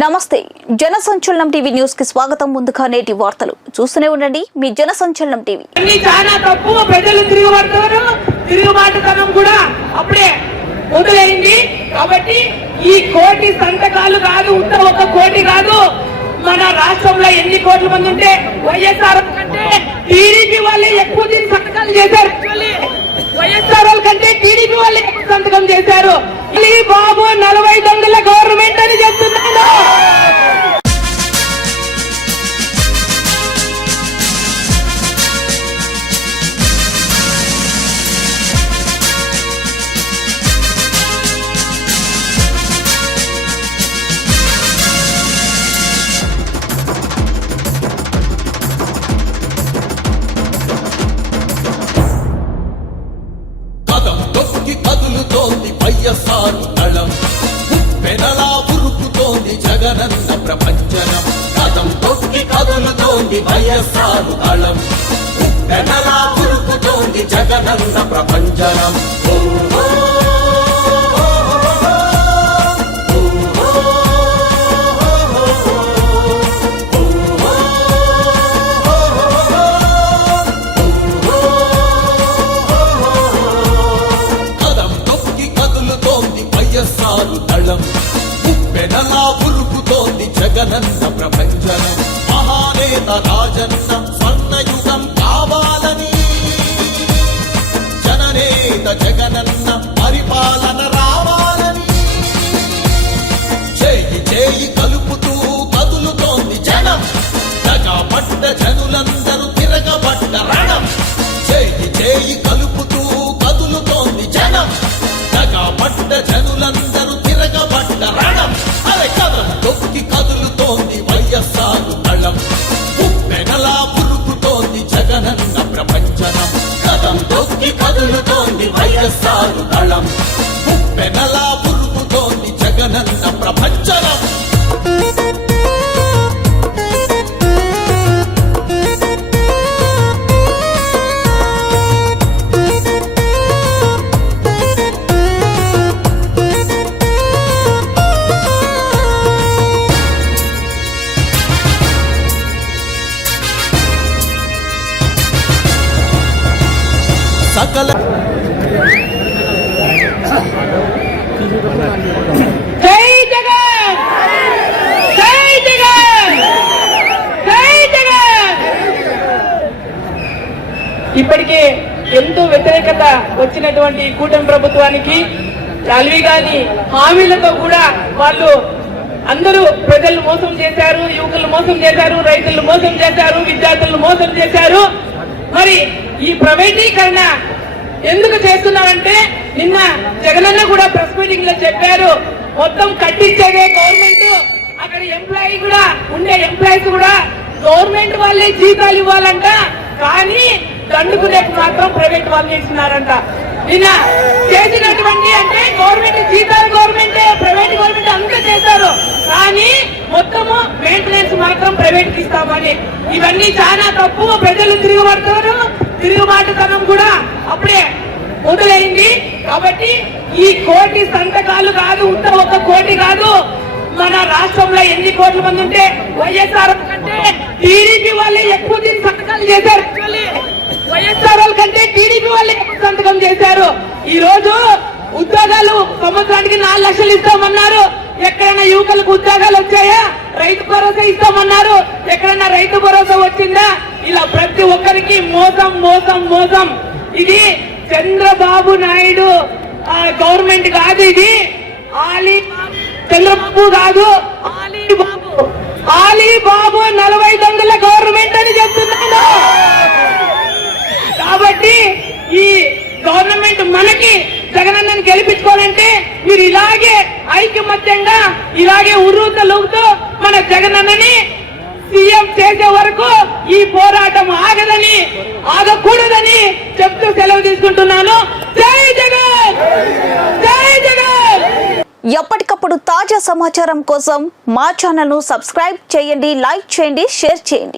నమస్తే జన సంచలనం టీవీ న్యూస్ కి స్వాగతం. ముందుగా నేటి వార్తలు చూస్తూనే ఉండండి మీ జన సంచలనం టీవీ. చాలా తక్కువ ప్రజలు తిరుగుబాటుతనం కూడా అప్పుడే మొదలైంది. కాబట్టి ఈ కోటి సంతకాలు కాదు, ఒక కోటి కాదు, మన రాష్ట్రంలో ఎన్ని కోట్ల మంది ఉంటే వైఎస్ఆర్ కంటే టీడీపీ వాళ్ళే ఎక్కువ సంతకాలు చేశారు. వైఎస్ఆర్ కంటే టీడీపీ వాళ్ళే ఎక్కువ సంతకం చేశారు. బాబు 40 దొంగల గవర్నమెంట్ అని చెప్తున్నాను. కదులుతోంది వైఎస్ఆర్ దళం, పెనలా ఉరుకుతోంది జగనన్న ప్రపంచనం. కదం తొక్కి కదులుతోంది వైఎస్ఆర్ దళం, పెనలా ఉరుకుతోంది జగనన్న ప్రపంచనం. దళం పెనలా ఉరుకుతోంది జగనన్న ప్రపంచనం. మహానేత రాజన్న స్వర్ణయుగం కావాలని, జననేత జగనన్న పరిపాలన రావాలని, చేయి చేయి కలుపుతూ కదులుతోంది జనం. జగపడ్డ జనులందరూ తిరగబడ్డ రణం. చేయి చేయి కలుపుతూ కదులుతోంది జనం. జగపడ్డ జనులందరూ తిరగబడ్డ రణం. అరే కదం తొక్కి కదులుతోంది వైఎస్ఆర్ దళం, పెనలా ఉరుకుతోంది జగనన్న ప్రపంచనం. కదం తొక్కి కదులుతోంది వైఎస్ఆర్ దళం, పెనలా ఉరుకుతోంది జగనన్న ప్రపంచనం. సకల జై జగన్, జై జగన్, జై జగన్. ఇప్పటికే ఎంతో వ్యతిరేకత వచ్చినటువంటి కూటమి ప్రభుత్వానికి అల్విగాని హామీలతో కూడా వాళ్ళు అందరూ ప్రజలు మోసం చేశారు, యువకులు మోసం చేశారు, రైతులు మోసం చేశారు, విద్యార్థులను మోసం చేశారు. మరి ఈ ప్రైవేటీకరణ ఎందుకు చేస్తున్నారంటే నిన్న జగనన్న కూడా ప్రెస్ మీటింగ్ లో చెప్పారు, మొత్తం కట్టించేదే గవర్నమెంట్. అక్కడ ఎంప్లాయీ కూడా ఉండే ఎంప్లాయీస్ కూడా గవర్నమెంట్ వాళ్ళే జీతాలు ఇవ్వాలంట, కానీ దండుకునేకు మాత్రం ప్రైవేట్ వాళ్ళు ఇస్తున్నారంట. నిన్న చేసినటువంటి అంటే గవర్నమెంట్ జీతాలు గవర్నమెంటే, ప్రైవేట్ గవర్నమెంట్ అంతా చేశారు, కానీ మొత్తము మెయింటెనెన్స్ మాత్రం ప్రైవేట్ ఇస్తామని. ఇవన్నీ చాలా తక్కువ ప్రజలు తిరుగుబాటుతనం కూడా అప్పుడే మొదలైంది. కాబట్టి ఈ కోటి సంతకాలు కాదు, ఒక కోటి కాదు, మన రాష్ట్రంలో ఎన్ని కోట్ల మంది ఉంటే వైఎస్ఆర్ కంటే టీడీపీ వాళ్ళే ఎక్కువ సంతకాలు చేశారు. వైఎస్ఆర్ కంటే టీడీపీ వాళ్ళే ఎక్కువ సంతకం చేశారు. ఈ రోజు ఉద్యోగాలు సంవత్సరానికి 4 లక్షలు ఇస్తామన్నారు. ఎక్కడైనా యువకులకు ఉద్యోగాలు వచ్చాయా? రైతు భరోసా ఇస్తామన్నారు. ఎక్కడైనా రైతు భరోసా వచ్చిందా? ఇలా ప్రతి ఒక్కరికి మోసం మోసం మోసం. ఇది చంద్రబాబు నాయుడు గవర్నమెంట్ కాదు, ఇది చంద్రబాబు కాదు, బాబు 40 దొంగల గవర్నమెంట్ అని చెప్తున్నాను. కాబట్టి ఈ గవర్నమెంట్ మనకి జగనన్నని గెలిపించుకోవాలంటే మీరు ఇలాగే ఐకమత్యంగా ఇలాగే ఉర్రూతలూగుతూ మన జగనన్నని సీఎం చేసే వరకు ఈ పోరాటం ఆగకూడదని చెప్తూ సెలవు తీసుకుంటున్నాను. జై జగన్, జై జగన్. ఎప్పటికప్పుడు తాజా సమాచారం కోసం మా ఛానల్ ను సబ్స్క్రైబ్ చేయండి, లైక్ చేయండి, షేర్ చేయండి.